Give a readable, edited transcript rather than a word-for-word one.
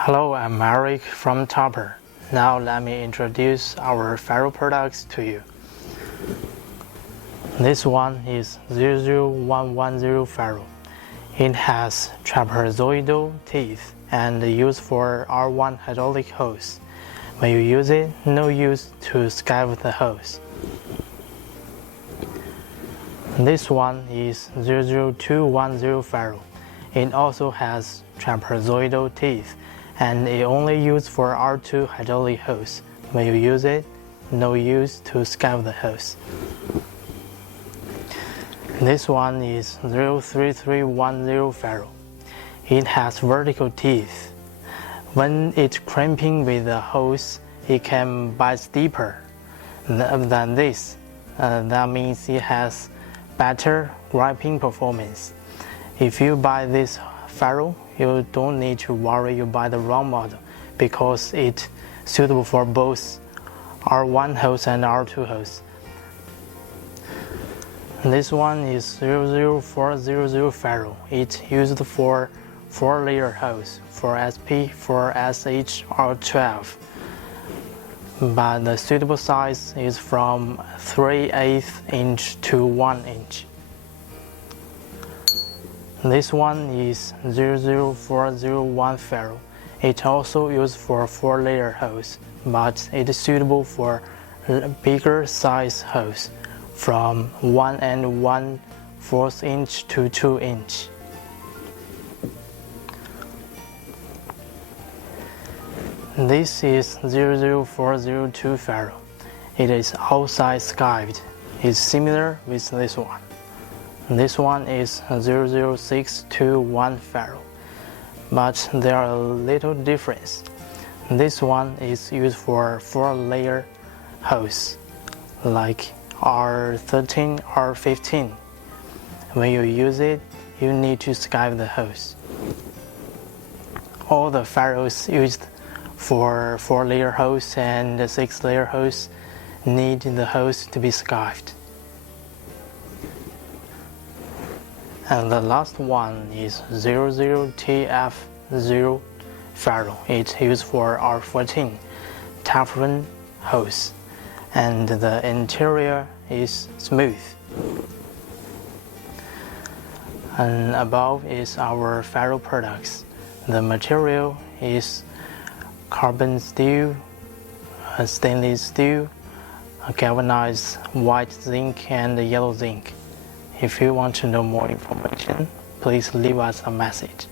Hello, I'm Eric from TOPA. Now let me introduce our ferrule products to you. This one is 00110 ferrule. It has trapezoidal teeth and used for R1 hydraulic hose. When you use it, no use to skive the hose. This one is 00210 ferrule. It also has trapezoidal teeth and it only used for R2 hydraulic hose. When you use it, no use to skive the hose. This one is 03310 ferrule. It has vertical teeth. When it's crimping with the hose, it can bite deeper than this. That means it has better griping performance. If you buy this ferrule, you don't need to worry you buy the wrong model because it's suitable for both R1 hose and R2 hose. This one is 00400 ferrule. It's used for 4-layer hose for SP, for SH or 12. But the suitable size is from 3/8 inch to 1 inch. This one is 00401 ferrule. It's also used for 4-layer hose, but it is suitable for bigger size hose from 1 1/4 inch to 2 inch. This is 00402 ferrule. It is outside skived. It's similar with this one. This one is 00621 ferrule, but there are a little difference. This one is used for 4-layer hose, like R13, R15. When you use it, you need to skive the hose. All the ferrules used for 4-layer hose and 6-layer hose need the hose to be skived. And the last one is 00TF0 ferrule. It's used for R14 Teflon hose, and the interior is smooth. And above is our ferrule products. The material is carbon steel, stainless steel, galvanized white zinc and yellow zinc. If you want to know more information, please leave us a message.